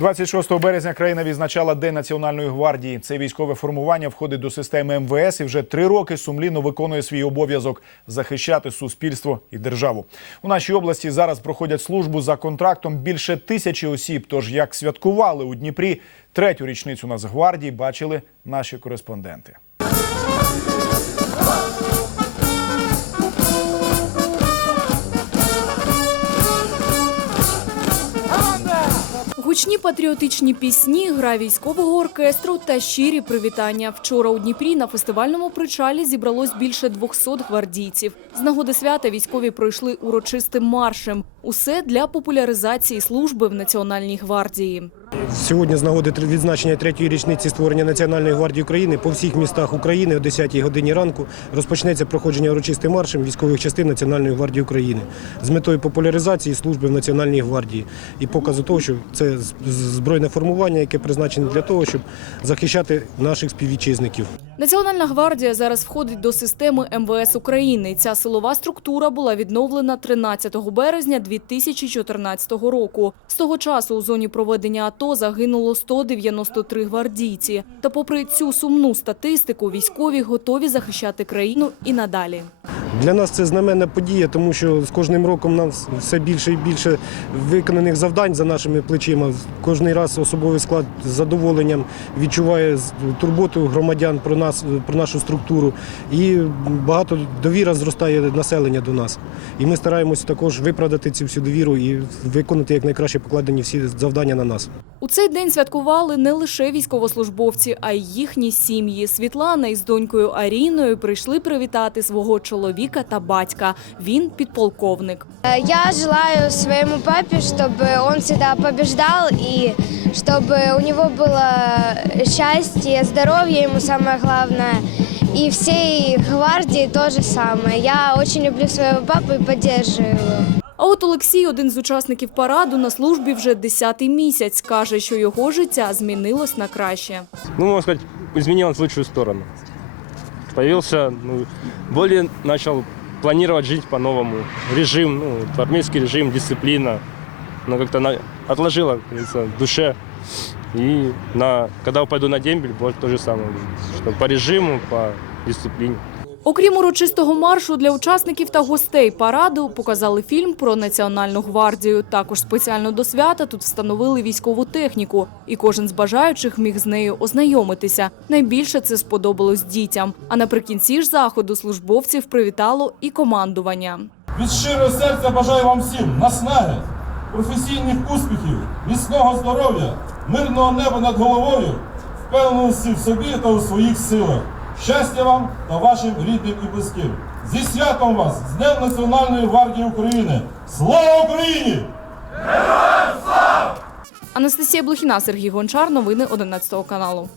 26 березня країна відзначала День національної гвардії. Це військове формування входить до системи МВС і вже три роки сумлінно виконує свій обов'язок захищати суспільство і державу. У нашій області зараз проходять службу за контрактом більше тисячі осіб. Тож як святкували у Дніпрі третю річницю Нацгвардії, бачили наші кореспонденти. Гучні патріотичні пісні, гра військового оркестру та щирі привітання. Вчора у Дніпрі на фестивальному причалі зібралось більше 200 гвардійців. З нагоди свята військові пройшли урочистим маршем. Усе для популяризації служби в Національній гвардії. Сьогодні з нагоди відзначення третьої річниці створення Національної гвардії України по всіх містах України о 10-й годині ранку розпочнеться проходження урочистим маршем військових частин Національної гвардії України з метою популяризації служби в Національній гвардії і показу того, що це збройне формування, яке призначене для того, щоб захищати наших співвітчизників. Національна гвардія зараз входить до системи МВС України. Ця силова структура була відновлена 13 березня 2014 року. З того часу у зоні проведення АТО загинуло 193 гвардійці. Та попри цю сумну статистику, військові готові захищати країну і надалі. Для нас це знаменна подія, тому що з кожним роком нам все більше і більше виконаних завдань за нашими плечима. Кожний раз особовий склад з задоволенням відчуває турботу громадян про нас, про нашу структуру. І багато довіра зростає населення до нас. І ми стараємося також виправдати цю всю довіру і виконати якнайкраще покладені всі завдання на нас. У цей день святкували не лише військовослужбовці, а й їхні сім'ї. Світлана із донькою Аріною прийшли привітати свого чоловіка та батька. Він підполковник. Э, Я желаю своему папе, чтобы он всегда побеждал и чтобы у него было счастье, здоровье ему самое главное. И всей гвардии то же самое. Я очень люблю своего папу и поддерживаю его. А от Олексій, один з учасників параду, на службі вже 10-й місяць. Каже, що його життя змінилось на краще. ну, можно сказать, изменилось в лучшую сторону. Появился, ну, более начал планировать жить по-новому. Режим, ну, армейский режим, дисциплина. Но как-то на- душе. И на, когда пойду на дембель, будет то же самое. Что по режиму, по дисциплине. Окрім урочистого маршу для учасників та гостей параду показали фільм про національну гвардію. Також спеціально до свята тут встановили військову техніку, і кожен з бажаючих міг з нею ознайомитися. Найбільше це сподобалось дітям. А наприкінці ж заходу службовців привітало і командування. Від щирого серця бажаю вам всім наснаги, професійних успіхів, міцного здоров'я, мирного неба над головою, впевненості в собі та у своїх силах. Щастя вам та вашим рідним і близьким. Зі святом вас, з Днем Національної гвардії України! Слава Україні! Героям слава! Анастасія Блохіна, Сергій Гончар. Новини 11 каналу.